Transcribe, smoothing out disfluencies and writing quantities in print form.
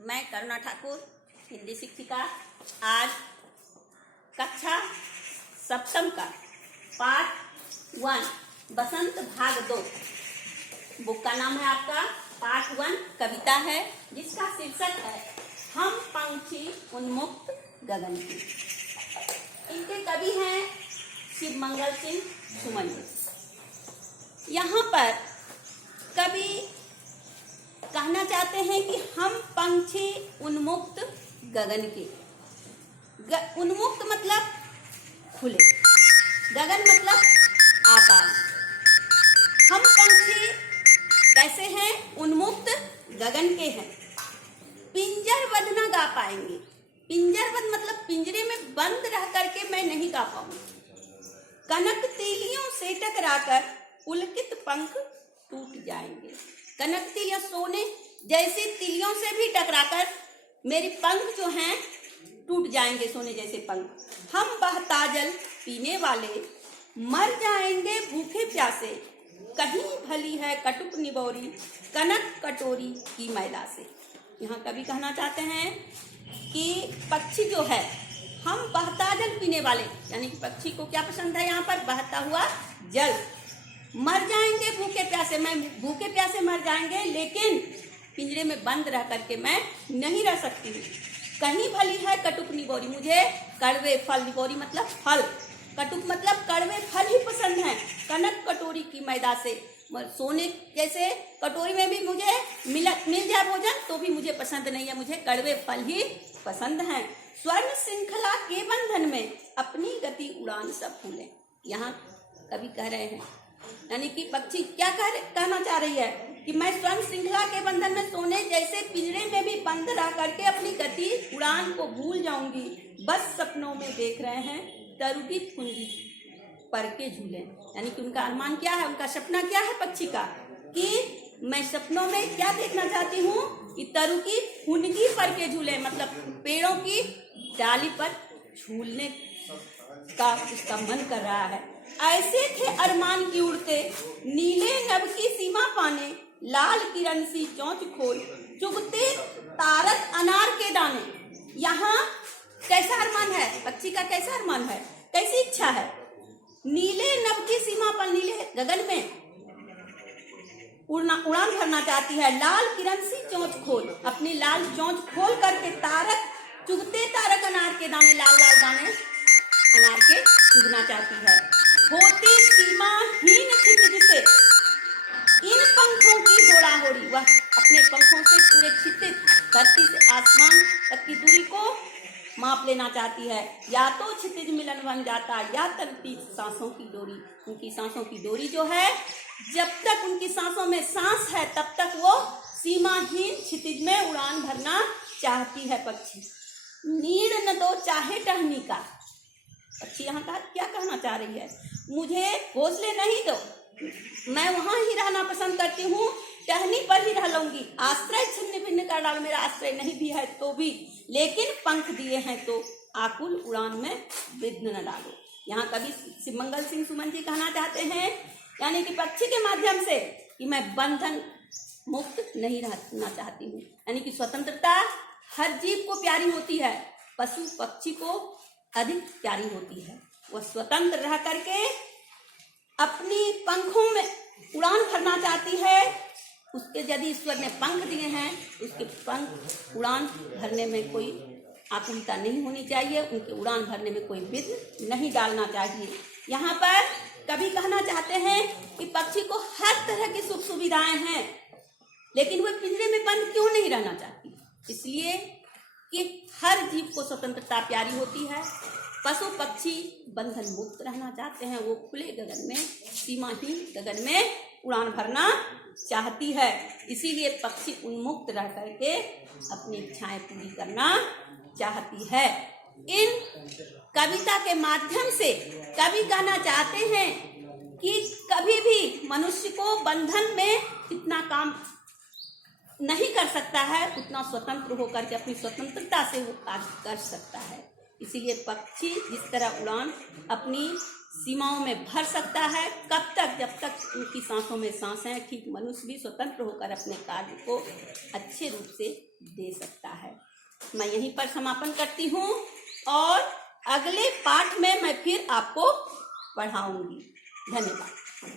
मैं करुणा ठाकुर, हिंदी शिक्षिका। आज कक्षा सप्तम का पार्ट 1 बसंत भाग 2 बुक का नाम है आपका पार्ट 1 कविता है जिसका शीर्षक है हम पंछी उन्मुक्त गगन की। इनके कवि हैं शिवमंगल सिंह सुमन जी। यहाँ पर कवि कहना चाहते हैं कि हम पंछी उन्मुक्त गगन के। उन्मुक्त मतलब खुले, गगन मतलब आकाश। हम पंछी कैसे हैं? उन्मुक्त गगन के हैं। पिंजरबद्ध न गा पाएंगे। पिंजरबद्ध मतलब पिंजरे में बंद रह करके मैं नहीं गा पाऊंगी। कनक तीलियों से टकराकर पुलकित पंख टूट जाएंगे। कनक तिलियां सोने जैसे तिलियों से भी टकराकर मेरे पंख जो हैं टूट जाएंगे, सोने जैसे पंख। हम बहता जल पीने वाले मर जाएंगे भूखे प्यासे। कहीं भली है कटुक निबोरी कनक कटोरी की मैदा से। यहाँ कवि कहना चाहते हैं कि पक्षी जो है, हम बहता जल पीने वाले, यानी कि पक्षी को क्या पसंद है? यहाँ पर बहता हुआ जल। मर जाएंगे भूखे प्यासे, मैं भूखे प्यासे मर जाएंगे, लेकिन पिंजरे में बंद रह करके मैं नहीं रह सकती हूँ। कहीं भली है कटुक निबोरी, मुझे कड़वे फल, निबोरी मतलब फल, कटुक मतलब कड़वे फल ही पसंद हैं। कनक कटोरी की मैदा से, सोने जैसे कटोरी में भी मुझे मिल जाए भोजन तो भी मुझे पसंद नहीं है, मुझे कड़वे फल ही पसंद हैं। स्वर्ण श्रृंखला के बंधन में अपनी गति उड़ान सब फूले। यहाँ कवि कह रहे हैं, यानी कि पक्षी क्या कहना चाह रही है कि मैं स्वर्ण श्रृंखला के बंधन में सोने जैसे पिंजरे में भी बंद रह करके अपनी गति उड़ान को भूल जाऊंगी। बस सपनों में देख रहे हैं तरुकी फुंदी पर के झूले। यानी कि उनका अरमान क्या है, उनका सपना क्या है पक्षी का, कि मैं सपनों में क्या देखना चाहती हूँ कि तरुकी फुंदी पर के झूले, मतलब पेड़ों की डाली पर झूलने का उसका मन कर रहा है। ऐसे थे अरमान की उड़ते नीले नभ की सीमा पाने, लाल किरण सी चौंच खोल चुगते तारक अनार के दाने। यहाँ कैसा अरमान है पक्षी का? कैसा अरमान है, कैसी इच्छा है? नीले नभ की सीमा पर, नीले गगन में उड़ान भरना चाहती है। लाल किरण सी चौंच खोल, अपनी लाल चौंच खोल करके तारक चुगते तारक अनार के दाने, लाल लाल दाने अनार के चुगना चाहती है। होती सीमाहीन क्षितिज से इन पंखों की होड़ा-होड़ी, वह अपने पंखों से पूरे क्षितिज धरती से आसमान तक की दूरी को माप लेना चाहती है। या तो क्षितिज मिलन बन जाता या तलती सांसों की डोरी। उनकी सांसों की डोरी जो है, जब तक उनकी सांसों में सांस है तब तक वो सीमाहीन क्षितिज में उड़ान भरना चाहती है पक्षी। नीड़ न दो चाहे टहनी का। पक्षी यहाँ का क्या कहना चाह रही है? मुझे घोंसले नहीं दो, मैं वहां ही रहना पसंद करती हूँ, टहनी पर ही रह लूंगी। आश्रय छिन्न भिन्न कर डालो, मेरा आश्रय नहीं भी है तो भी, लेकिन पंख दिए हैं तो आकुल उड़ान में विघ्न न डालो। यहाँ कवि शिवमंगल सिंह सुमन जी कहना चाहते हैं, यानी कि पक्षी के माध्यम से, कि मैं बंधन मुक्त नहीं रहना चाहती हूँ। यानी कि स्वतंत्रता हर जीव को प्यारी होती है, पशु पक्षी को अधिक प्यारी होती है। वह स्वतंत्र रह करके अपनी पंखों में उड़ान भरना चाहती है। उसके यदि ईश्वर ने पंख दिए हैं, उसके पंख उड़ान भरने में कोई आकुलता नहीं होनी चाहिए, उनके उड़ान भरने में कोई विघ्न नहीं डालना चाहिए। यहाँ पर कभी कहना चाहते हैं कि पक्षी को हर तरह की सुख सुविधाएं हैं, लेकिन वह पिंजरे में बंद क्यों नहीं रहना चाहती? इसलिए कि हर जीव को स्वतंत्रता प्यारी होती है। पशु पक्षी बंधन मुक्त रहना चाहते हैं, वो खुले गगन में, सीमाहीन गगन में उड़ान भरना चाहती है। इसीलिए पक्षी उन्मुक्त रह करके अपनी इच्छाएं पूरी करना चाहती है। इन कविता के माध्यम से कवि कहना चाहते हैं कि कभी भी मनुष्य को बंधन में इतना काम नहीं कर सकता है, उतना स्वतंत्र होकर के अपनी स्वतंत्रता से वो कार्य कर सकता है। इसीलिए पक्षी जिस तरह उड़ान अपनी सीमाओं में भर सकता है, कब तक? जब तक उनकी सांसों में सांस है। ठीक मनुष्य भी स्वतंत्र होकर अपने कार्य को अच्छे रूप से दे सकता है। मैं यहीं पर समापन करती हूँ और अगले पाठ में मैं फिर आपको पढ़ाऊंगी। धन्यवाद।